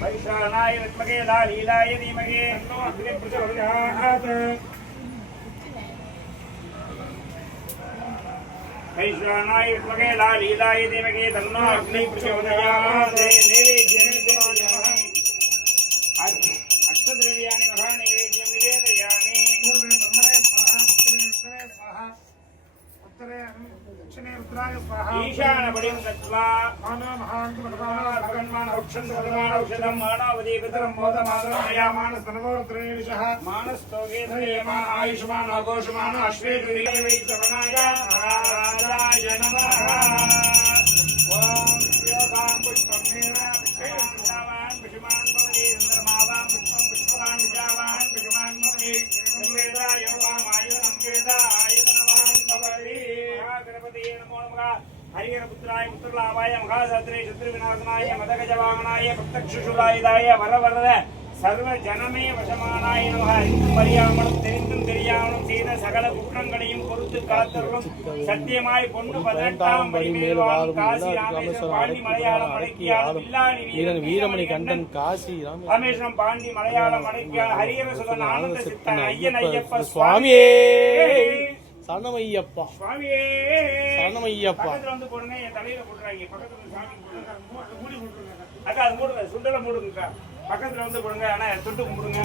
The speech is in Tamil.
वैशानाय विद्महे लालीलाय धीमहि तन्नो अग्निः प्रचोदयात्। वैशानाय विद्महे लालीलाय धीमहि तन्नो अग्निः प्रचोदयात्। अष्टद्रव्याणि महानैवेद्यं निवेदयामि। ईशानपदिं गत्वा भगन्मानौषधं मानवदीकृतं मोदमादरमयामानस्तनवोत्रेषः मानस्तोगे त्रयमा आयुष्मान् आघोषमान् अश्वेतुरीवैश्रवणाय महाराजाय नमः। ॐ योगां पुष्पं वीणावान् पुष्मान् भवति चन्द्रमावां पुष्पं पुष्पवान् विजावान् पुष्मान् भवति वेदा योगाम् आयुधं वेद आयुधनवान् भवति। गणपतये नमो नमः। हरिहरपुत्राय पुत्रलाभाय महासात्रे शत्रुविनाशनाय मदगजवाहनाय प्रत्यक्षशूलायुधाय वरवरद सर्वजनमे वशमानाय நமः. அறிந்தும் தெரிந்தும் தெரியாமலும் செய்த சகல குற்றங்களையும் பொறுத்து காத்தருளும் சத்தியமாய் பொண்ணு 18ஆம் படி மேல் வாழும் காசி ராமேஸ்வரம் பாண்டி மலையாளம் மலைக்கியாலும் வீரன் வீரமணி கண்டன் காசி ராமேஸ்வரம் பாண்டி மலையாளம் மலைக்கியாலும் ஹரிஹர சுதன் ஆனந்த சித்தன் ஐயன் ஐயப்ப சுவாமியே சரணமையப்பா சுவாமியே சரணமையப்பா. பக்கத்துல வந்து போடுங்க, என் தலையில போடுறாங்க. பக்கத்துல சாமி போடுங்க, மூடி போட்டுருங்க. அக்கா அது மூடுங்க, சுண்டல மூடுங்க. பக்கத்துல வந்து போடுங்க, ஆனா துண்டு கும்பிடுங்க.